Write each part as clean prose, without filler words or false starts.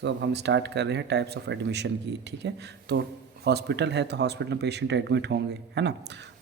सो अब हम स्टार्ट कर रहे हैं टाइप्स ऑफ एडमिशन की। ठीक है, तो हॉस्पिटल है तो हॉस्पिटल में पेशेंट एडमिट होंगे, है ना।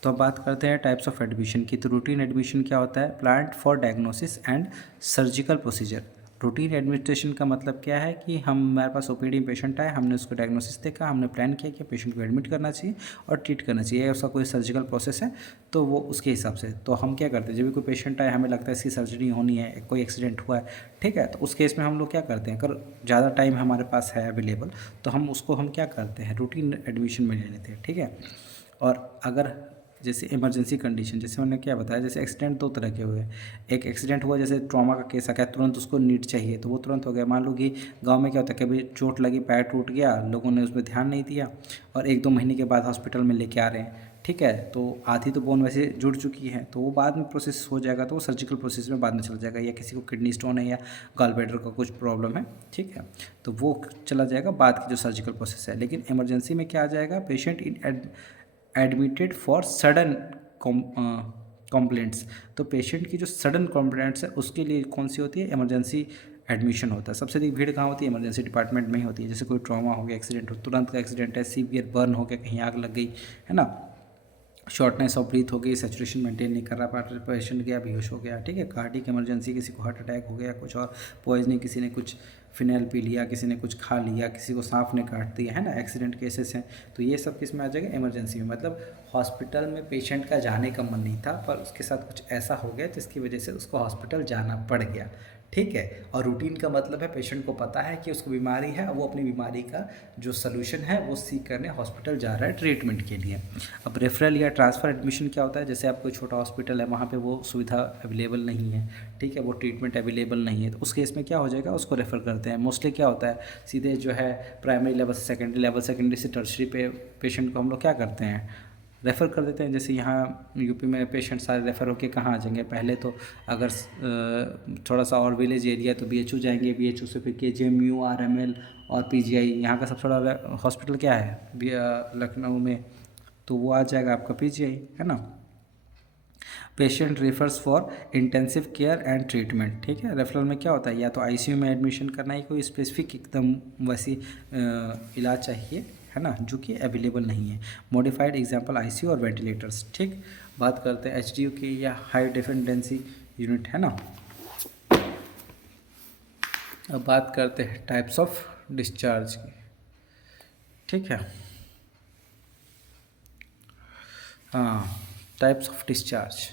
तो अब बात करते हैं टाइप्स ऑफ एडमिशन की। तो रूटीन एडमिशन क्या होता है? Planned for diagnosis and surgical procedure. Routine administration का मतलब क्या है कि हमारे पास ओपीडी में पेशेंट आए, हमने उसको डायग्नोसिस देखा, हमने प्लान किया कि पेशेंट को एडमिट करना चाहिए और ट्रीट करना चाहिए, उसका कोई सर्जिकल प्रोसेस है तो वो उसके हिसाब से। तो हम क्या करते हैं, जब भी कोई पेशेंट आए हमें लगता है इसकी सर्जरी होनी है, कोई एक्सीडेंट हुआ है, ठीक है, तो उस केस में हम लोग क्या करते हैं, अगर ज़्यादा टाइम हमारे पास है अवेलेबल तो हम क्या करते हैं, रूटीन एडमिशन में ले लेते हैं। ठीक है, और अगर जैसे इमरजेंसी कंडीशन, जैसे मैंने क्या बताया, जैसे एक्सीडेंट दो तरह के हुए। एक एक्सीडेंट हुआ, जैसे ट्रॉमा का केस आ गया, तुरंत उसको नीड चाहिए तो वो तुरंत हो गया। मान लो कि गांव में क्या होता है, कभी चोट लगी, पैर टूट गया, लोगों ने उस पर ध्यान नहीं दिया और 1-2 महीने के बाद हॉस्पिटल में लेके आ रहे हैं, ठीक है, तो आधी तो बोन वैसे जुड़ चुकी है तो वो बाद में प्रोसेस हो जाएगा, तो वो सर्जिकल प्रोसेस में बाद में चला जाएगा। या किसी को किडनी स्टोन है या गॉल ब्लैडर का कुछ प्रॉब्लम है, ठीक है, तो वो चला जाएगा बाद की जो सर्जिकल प्रोसेस है। लेकिन इमरजेंसी में क्या आ जाएगा, patient in admitted for sudden complaints. तो पेशेंट की जो सडन कॉम्प्लेंट्स है उसके लिए कौन सी होती है, इमरजेंसी एडमिशन होता है। सबसे अधिक भीड़ कहाँ होती है, इमरजेंसी डिपार्टमेंट में ही होती है। जैसे कोई ट्रॉमा हो गया, एक्सीडेंट हो, तुरंत का एक्सीडेंट है, सीवियर बर्न हो गया, कहीं आग लग गई, है ना, शॉर्टनेस ऑफ ब्रीथ हो गई, सेचुरेशन मेंटेन नहीं कर रहा, पेशेंट गया, बेहोश हो गया, ठीक है, कार्डिक इमरजेंसी, किसी को हार्ट अटैक हो गया, कुछ और पॉइजनिंग, किसी ने कुछ फिनाइल पी लिया, किसी ने कुछ खा लिया, किसी को सांप ने काट दिया, है ना, एक्सीडेंट केसेस हैं, तो ये सब किस में आ जाएगा, इमरजेंसी में। मतलब हॉस्पिटल में पेशेंट का जाने का मन नहीं था पर उसके साथ कुछ ऐसा हो गया जिसकी वजह से उसको हॉस्पिटल जाना पड़ गया, ठीक है। और रूटीन का मतलब है पेशेंट को पता है कि उसको बीमारी है, वो अपनी बीमारी का जो सलूशन है वो सीख करने हॉस्पिटल जा रहा है ट्रीटमेंट के लिए। अब रेफरल या ट्रांसफ़र एडमिशन क्या होता है, जैसे आप कोई छोटा हॉस्पिटल है वहाँ पे वो सुविधा अवेलेबल नहीं है, ठीक है, वो ट्रीटमेंट अवेलेबल नहीं है, तो उस केस में क्या हो जाएगा, उसको रेफ़र करते हैं। मोस्टली क्या होता है, सीधे जो है प्राइमरी लेवल से सेकेंडरी लेवल, सेकेंडरी से टर्शरी पे पेशेंट को हम लोग क्या करते हैं, रेफ़र कर देते हैं। जैसे यहाँ यूपी में पेशेंट सारे रेफ़र होकर कहाँ आ जाएंगे, पहले तो अगर थोड़ा सा और विलेज एरिया तो बीएचयू जाएंगे, बीएचयू से फिर केजीएमयू, आरएमएल और पीजीआई। यहाँ का सबसे बड़ा हॉस्पिटल क्या है लखनऊ में, तो वो आ जाएगा आपका पीजीआई, है ना। Patient refers for intensive care and treatment, ठीक है। रेफरल में क्या होता है, या तो आईसीयू में एडमिशन करना है, कोई स्पेसिफिक एकदम वैसी इलाज चाहिए, है ना, जो कि अवेलेबल नहीं है। मॉडिफाइड एग्जांपल आईसीयू और वेंटिलेटर्स, ठीक। बात करते हैं एचडीयू की या हाई डिपेंडेंसी यूनिट, है ना। अब बात करते हैं टाइप्स ऑफ डिस्चार्ज की, ठीक है। हाँ, टाइप्स ऑफ डिस्चार्ज।